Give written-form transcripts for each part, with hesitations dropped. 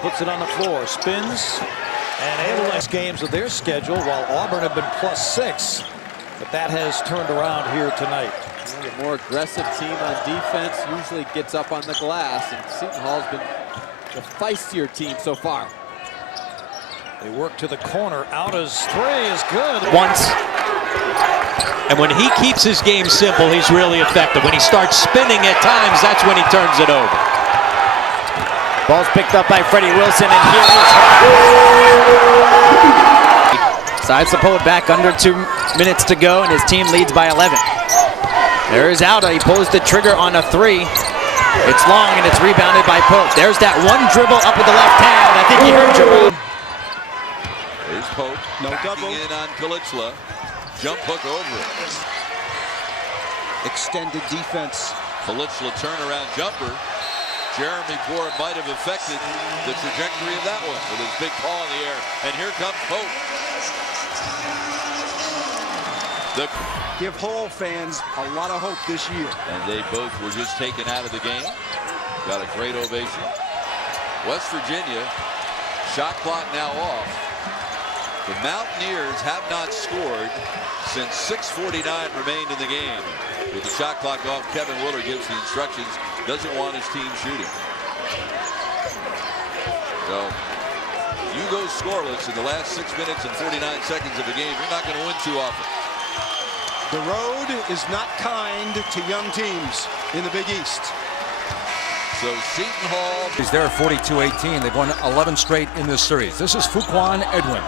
puts it on the floor, spins, and able to last games of their schedule, while Auburn have been +6. But that has turned around here tonight. The more aggressive team on defense usually gets up on the glass, and Seton Hall's been the feistier team so far. They work to the corner. Auta's three is good. Once. And when he keeps his game simple, he's really effective. When he starts spinning at times, that's when he turns it over. Ball's picked up by Freddie Wilson, and here is Sides the post back under 2 minutes to go, and his team leads by 11. There is Auta. He pulls the trigger on a three. It's long, and it's rebounded by Pope. There's that one dribble up with the left hand. I think he heard Jerome. Here's Pope. No double. In on Kalichla. Jump hook over it. Extended defense. Kalichla turnaround jumper. Jeremy Ford might have affected the trajectory of that one with his big paw in the air. And here comes Pope. Give Hall fans a lot of hope this year. And they both were just taken out of the game. Got a great ovation. West Virginia, shot clock now off. The Mountaineers have not scored since 6:49 remained in the game. With the shot clock off, Kevin Willard gives the instructions, doesn't want his team shooting. So, you go scoreless in the last 6 minutes and 49 seconds of the game, you're not going to win too often. The road is not kind to young teams in the Big East. So Seton Hall. He's there at 42-18. They've won 11 straight in this series. This is Fuquan Edwin.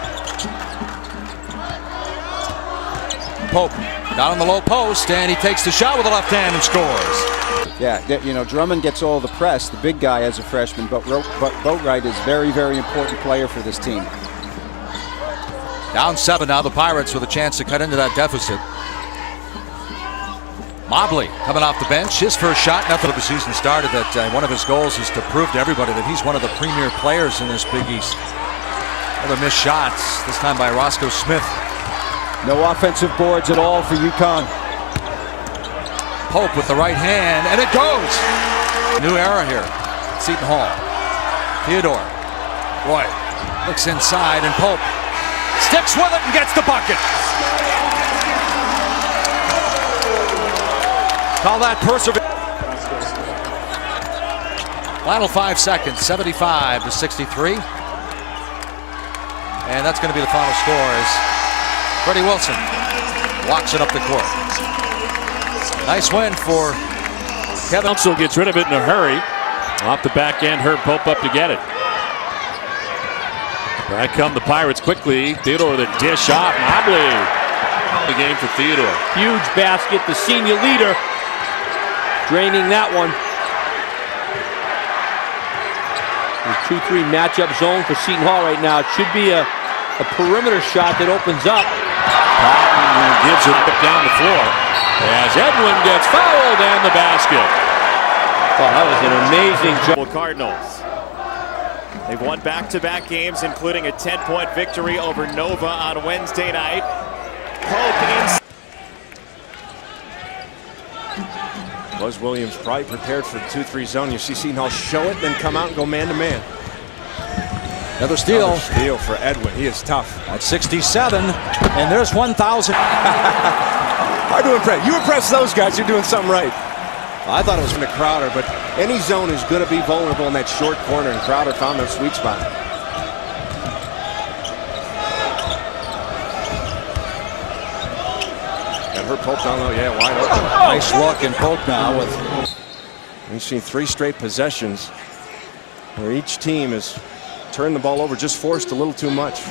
Pope down on the low post, and he takes the shot with the left hand and scores. Yeah, you know, Drummond gets all the press, the big guy as a freshman, but Boatwright is very, very important player for this team. Down 7 now, the Pirates with a chance to cut into that deficit. Mobley coming off the bench, his first shot. Nothing of the season started that one of his goals is to prove to everybody that he's one of the premier players in this Big East. Other missed shots, this time by Roscoe Smith. No offensive boards at all for UConn. Pope with the right hand, and it goes. New era here. Seton Hall. Theodore. Roy looks inside, and Pope sticks with it and gets the bucket. Call that perseverance. Final 5 seconds, 75-63. And that's going to be the final score as Freddie Wilson walks it up the court. Nice win for Kevin. Council gets rid of it in a hurry. Off the back end, Herb Pope up to get it. Back come the Pirates quickly. Theodore with a dish off. Mobley. The game for Theodore. Huge basket, the senior leader. Draining that one. The 2-3 matchup zone for Seton Hall right now. It should be a perimeter shot that opens up. Patton gives it down the floor as Edwin gets fouled and the basket. Oh, that was an amazing job. Cardinals. They've won back-to-back games, including a 10-point victory over Nova on Wednesday night. Pope Buzz Williams probably prepared for the 2-3 zone. You see Seton Hall show it, then come out and go man-to-man. Another steal. Another steal for Edwin. He is tough. At 67, and there's 1,000. Hard to impress. You impress those guys, you're doing something right. I thought it was from the Crowder, but any zone is going to be vulnerable in that short corner, and Crowder found their sweet spot. Got her Pope down low, yeah, wide open. Nice look, and Pope now with. We've seen 3 straight possessions where each team has turned the ball over, just forced a little too much.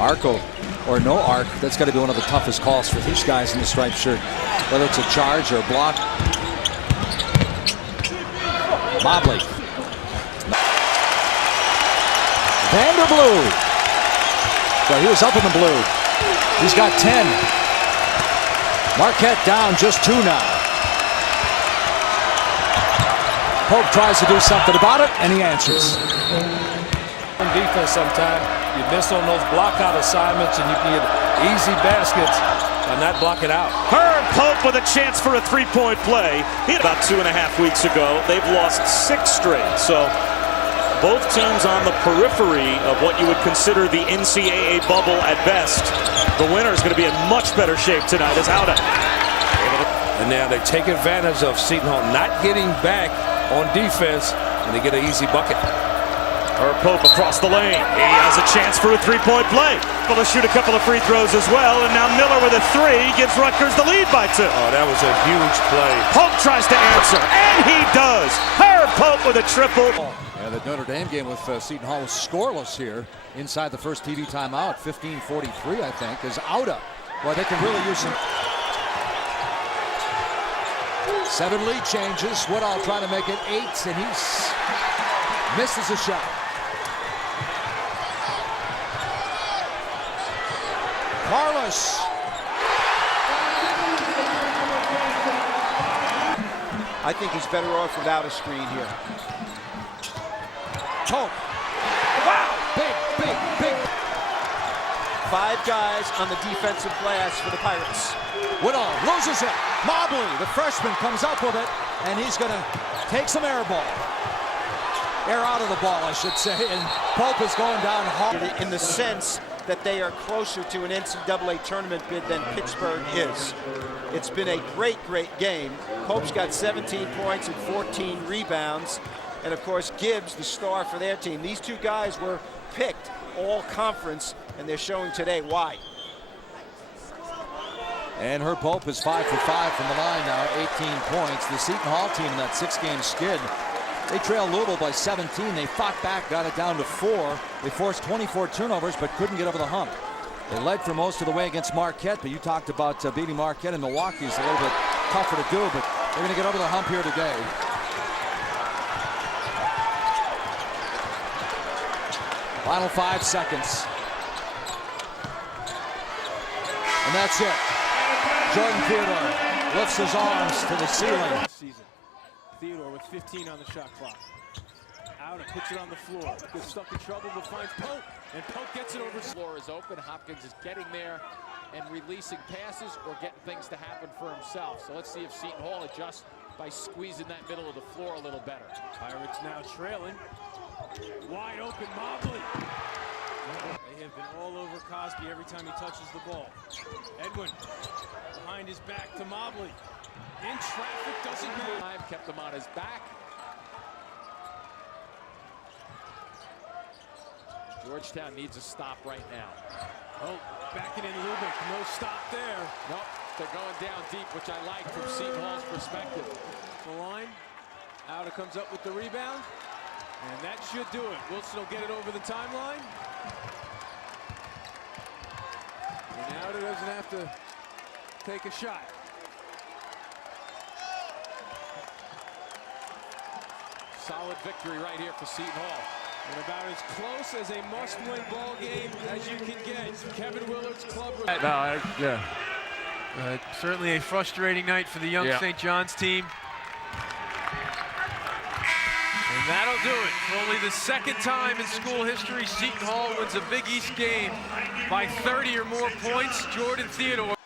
Arco or no arc, that's got to be one of the toughest calls for these guys in the striped shirt, whether it's a charge or a block. Mobley. Vanderblue. So he was up in the blue. He's got 10. Marquette down just 2 now. Pope tries to do something about it, and he answers. some defense sometimes. You miss on those block-out assignments, and you can get easy baskets by not blocking out. Herb Pope with a chance for a three-point play. About 2.5 weeks ago, they've lost 6 straight. So both teams on the periphery of what you would consider the NCAA bubble at best. The winner is going to be in much better shape tonight as Auda. And now they take advantage of Seton Hall not getting back on defense, and they get an easy bucket. Herb Pope across the lane. He has a chance for a three-point play. Will shoot a couple of free throws as well, and now Miller with a 3 gives Rutgers the lead by 2. Oh, that was a huge play. Pope tries to answer, and he does. Herb Pope with a triple. Yeah, the Notre Dame game with Seton Hall was scoreless here inside the first TV timeout. 15:43, I think, is Auda. Well, they can really use some. 7 lead changes. Woodall trying to make it 8, and he misses a shot. Carlos. I think he's better off without a screen here. Pope. Wow! Big. 5 guys on the defensive glass for the Pirates. Woodall loses it. Mobley, the freshman, comes up with it, and he's going to take some air out of the ball, I should say, and Pope is going down hard. In the sense that they are closer to an NCAA tournament bid than Pittsburgh is. It's been a great game. Pope's got 17 points and 14 rebounds. And of course, Gibbs, the star for their team. These 2 guys were picked all conference, and they're showing today why. And Herb Pope is 5 for 5 from the line now, 18 points. The Seton Hall team in that 6-game skid, they trailed Louisville by 17. They fought back, got it down to 4. They forced 24 turnovers, but couldn't get over the hump. They led for most of the way against Marquette, but you talked about beating Marquette in Milwaukee is a little bit tougher to do, but they're going to get over the hump here today. Final 5 seconds. And that's it. Jordan Theodore lifts his arms to the ceiling. Theodore with 15 on the shot clock. Auda puts it on the floor. Gets stuck in trouble but finds Pope. And Pope gets it over. The floor is open. Hopkins is getting there and releasing passes or getting things to happen for himself. So let's see if Seton Hall adjusts by squeezing that middle of the floor a little better. Pirates now trailing. Wide open Mobley. They have been all over Cosby every time he touches the ball. Edwin behind his back to Mobley. In traffic, doesn't move. Kept him on his back. Georgetown needs a stop right now. Oh, backing in Lubick. No stop there. Nope, they're going down deep, which I like from Seton Hall's perspective. The line. Auda comes up with the rebound. And that should do it. Wilson will get it over the timeline. And Auda doesn't have to take a shot. Solid victory right here for Seton Hall. And about as close as a must-win ball game as you can get. Kevin Willard's club. Certainly a frustrating night for the young St. John's team. And that'll do it. For only the 2nd time in school history, Seton Hall wins a Big East game by 30 or more points. Jordan Theodore.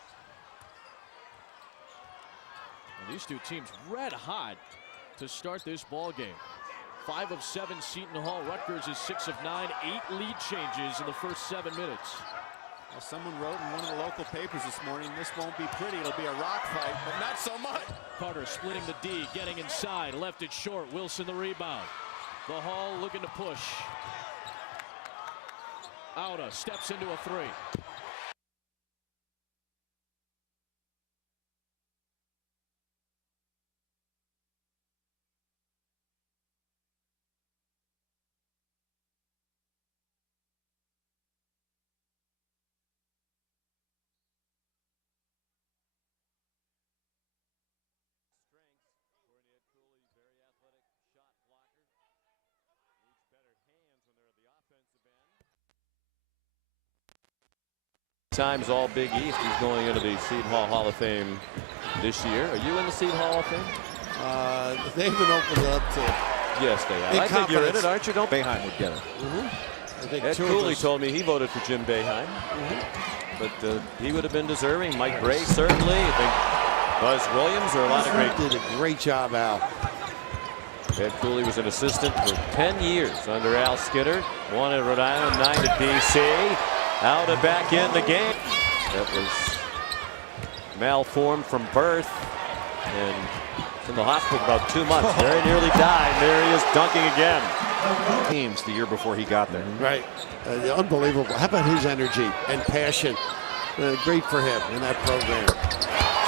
These 2 teams red hot to start this ball game. 5 of 7 Seton Hall. Rutgers is 6 of 9. 8 lead changes in the first 7 minutes. Well, someone wrote in one of the local papers this morning, this won't be pretty. It'll be a rock fight, but not so much. Carter splitting the D, getting inside, left it short. Wilson the rebound. The Hall looking to push. Auda steps into a 3. Times all Big East. He's going into the Seton Hall of Fame this year. Are you in the Seton Hall of Fame? They've been opened up to. Yes, they are. I think you're in it, aren't you? Don't Boeheim would get it. Ed Cooley told me he voted for Jim Boeheim. But he would have been deserving. Mike Bray, certainly. I think Buzz Williams, or a lot of great. Did a great job, Al. Ed Cooley was an assistant for 10 years under Al Skinner. 1 at Rhode Island, 9 at BC. Out and back in the game. That was malformed from birth and in the hospital about 2 months. Very nearly died. There he is dunking again. Games the year before he got there. Right. Unbelievable. How about his energy and passion? Great for him in that program.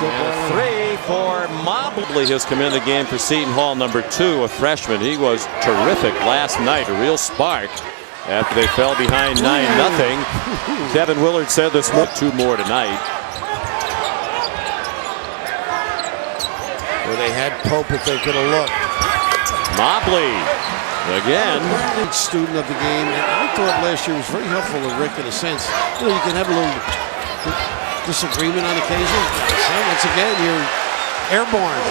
And a 3 for Mobley has come in the game for Seton Hall, number 2, a freshman. He was terrific last night, a real spark after they fell behind 9-0. Kevin Willard said there's 2 more tonight. Well, they had Pope if they could have looked. Mobley again. Student of the game, and I thought last year was very helpful to Rick in a sense. You know, you can have a little disagreement on occasion. So once again, you're airborne.